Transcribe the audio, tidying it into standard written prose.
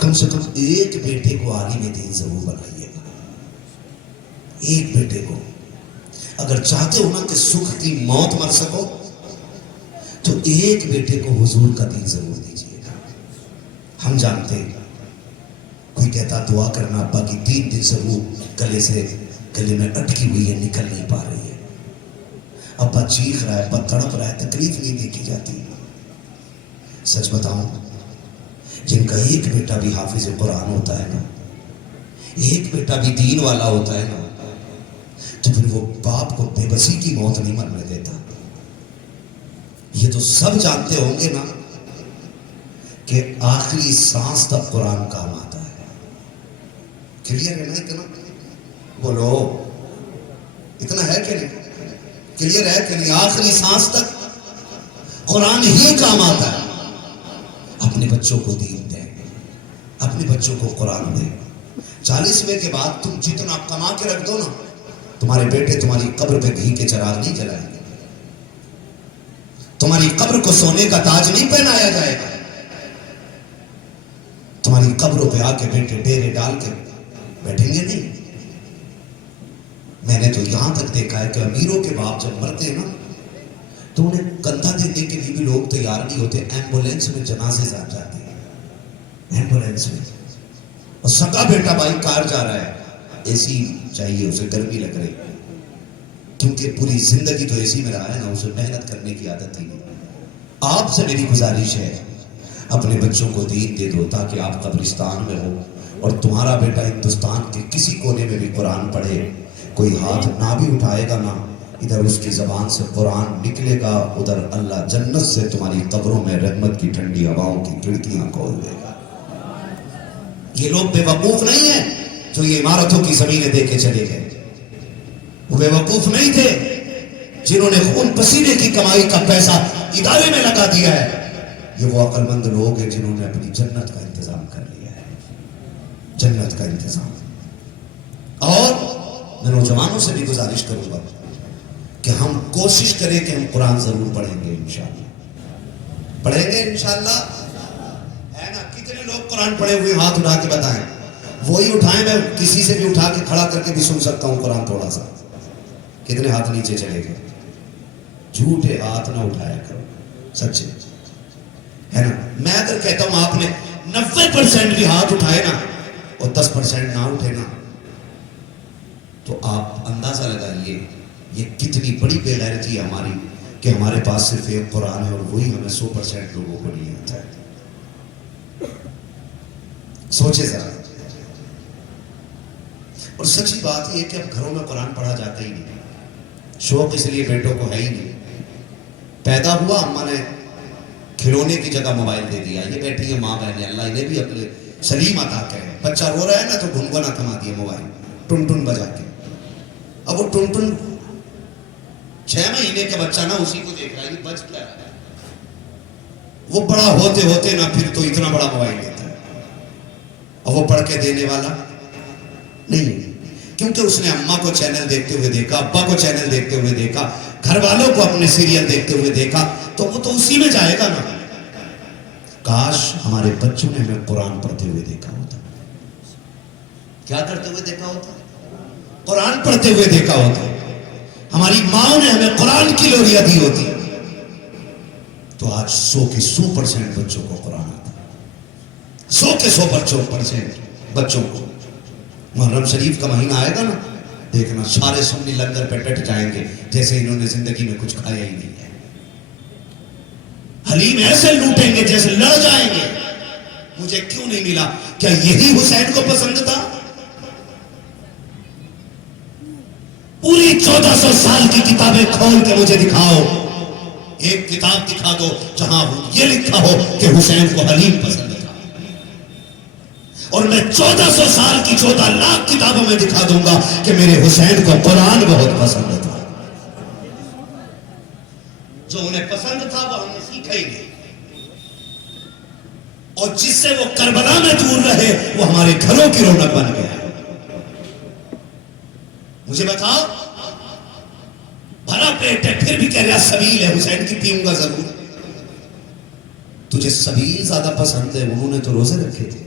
کم سے کم ایک بیٹے کو عالم دین ضرور بنائیے گا. ایک بیٹے کو. اگر چاہتے ہو نا کہ سکھ کی موت مر سکو تو ایک بیٹے کو حضور کا دین ضرور دیجیے گا. ہم جانتے ہیں کوئی کہتا دعا کرنا ابا کی 3 دن سے وہ گلے میں اٹکی ہوئی ہے, نکل نہیں پا رہی ہے, ابا چیخ رہا ہے, ابا تڑپ رہا ہے, تکلیف نہیں دیکھی جاتی. سچ بتاؤں, جن کا ایک بیٹا بھی حافظ قرآن ہوتا ہے نا, ایک بیٹا بھی دین والا ہوتا ہے نا, تو پھر وہ باپ کو بے بسی کی موت نہیں مرنے دیتا. یہ تو سب جانتے ہوں گے نا کہ آخری سانس تک قرآن کام آتا ہے. کلیئر ہے نا؟ اتنا بولو, اتنا ہے کہ نہیں؟ کلیئر ہے کہ نہیں؟ آخری سانس تک قرآن ہی کام آتا ہے. اپنے بچوں کو دین دیں, اپنے بچوں کو قرآن دیں. 40ویں کے بعد تم جتنا کما کے رکھ دو نا, تمہارے بیٹے تمہاری قبر پہ گھی کے چراغ نہیں جلائیں گے, تمہاری قبر کو سونے کا تاج نہیں پہنایا جائے گا. تمہاری قبروں پہ آ کے بیٹے ڈیرے ڈال کے بیٹھیں گے نہیں. میں نے تو یہاں تک دیکھا ہے کہ امیروں کے باپ جب مرتے ہیں نا تو انہیں کندھا دینے کے لیے بھی لوگ تیار نہیں ہوتے. ایمبولینس میں جنازے جا جاتے ہیں, ایمبولینس میں. اور سگا بیٹا بھائی کار جا رہا ہے, اے سی چاہیے اسے, گرمی لگ رہی, کیونکہ پوری زندگی تو اے سی میں رہا ہے نا, اسے محنت کرنے کی عادت ہی نہیں. آپ سے میری گزارش ہے, اپنے بچوں کو دین دے دو تاکہ آپ قبرستان میں ہو اور تمہارا بیٹا ہندوستان کے کسی کونے میں بھی قرآن پڑھے. کوئی ہاتھ نہ بھی اٹھائے گا نا, ادھر اس کی زبان سے قرآن نکلے گا, ادھر اللہ جنت سے تمہاری قبروں میں رحمت کی ٹھنڈی ہواؤں کی کھڑکیاں کھول دے گا. یہ لوگ بے وقوف نہیں ہیں جو یہ عمارتوں کی زمینیں دے کے چلے گئے. وہ بے وقوف نہیں تھے جنہوں نے خون پسینے کی کمائی کا پیسہ ادارے میں لگا دیا ہے. یہ وہ عقل مند لوگ ہیں جنہوں نے اپنی جنت کا انتظام کر لیا ہے, جنت کا انتظام. اور میں نوجوانوں سے بھی گزارش کروں گا کہ ہم کوشش کریں کہ ہم قرآن ضرور پڑھیں گے انشاءاللہ. پڑھیں گے انشاءاللہ, ہے نا؟ کتنے لوگ قرآن پڑھے ہوئے ہاتھ اٹھا کے بتائیں. وہی اٹھائیں, میں کسی سے بھی اٹھا کے کھڑا کر کے بھی سن سکتا ہوں قرآن تھوڑا سا. کتنے ہاتھ نیچے چلے گئے؟ جھوٹے ہاتھ نہ اٹھایا کرو, سچے, ہے نا؟ میں اگر کہتا ہوں آپ نے 90% بھی ہاتھ اٹھائے نا اور 10% نہ اٹھے نا, تو آپ اندازہ لگائیے یہ کتنی بڑی بے غیرتی ہے ہماری کہ ہمارے پاس صرف ایک قرآن ہے اور وہی ہمیں 100% لوگوں کو نہیں آتا ہے. سوچے ذرا. اور سچی بات یہ ہے کہ اب گھروں میں قرآن پڑھا جاتا ہی نہیں. شوق اس لیے بیٹوں کو ہے ہی نہیں. پیدا ہوا, اماں نے کھلونے کی جگہ موبائل دے دیا, یہ بیٹھی ہے ماں بہنیں, اللہ انہیں بھی اپنے سلیم عطا کرے. بچہ رو رہا ہے نا تو گنگنا تھما دیا موبائل, ٹن ٹن بجا کے. اب وہ ٹن ٹن 6 مہینے کا بچہ نا اسی کو دیکھ رہا ہے, یہ بچ کیا رہا ہے. وہ بڑا ہوتے ہوتے نا پھر تو اتنا بڑا موبائل دیتا ہے, اور وہ پڑھ کے دینے والا نہیں, کیونکہ اس نے اماں کو چینل دیکھتے ہوئے دیکھا, ابا کو چینل دیکھتے ہوئے دیکھا, گھر والوں کو اپنے سیریل دیکھتے ہوئے دیکھا, تو وہ تو اسی میں جائے گا نا. کاش ہمارے بچوں نے ہمیں قرآن پڑھتے ہوئے دیکھا ہوتا. کیا کرتے ہوئے دیکھا ہوتا؟ قرآن پڑھتے ہوئے دیکھا ہوتا. ہماری ماں نے ہمیں قرآن کی لوریاں دی ہوتی تو آج 100% بچوں کو قرآن آتا. 100% بچوں کو. محرم شریف کا مہینہ آئے گا نا, دیکھنا سارے سنی لنگر پہ ڈٹ جائیں گے جیسے انہوں نے زندگی میں کچھ کھایا ہی نہیں ہے. حلیم ایسے لوٹیں گے جیسے لڑ جائیں گے, مجھے کیوں نہیں ملا. کیا یہی حسین کو پسند تھا؟ پوری 1400 سال کی کتابیں کھول کے مجھے دکھاؤ, ایک کتاب دکھا دو جہاں یہ لکھا ہو کہ حسین کو حلیم پسند تھا. اور میں 1400 سال کی 14 لاکھ کتابوں میں دکھا دوں گا کہ میرے حسین کو قرآن بہت پسند تھا. جو انہیں پسند تھا وہ ہم نے سیکھا ہی نہیں, اور جس سے وہ کربلا میں دور رہے وہ ہمارے گھروں کی رونق بن گیا. مجھے بتاؤ, بھرا پیٹ ہے پھر بھی کہہ رہا سبیل ہے, حسین کی پیوں گا ضرور. تجھے سبیل زیادہ پسند ہے, انہوں نے تو روزے رکھے تھے.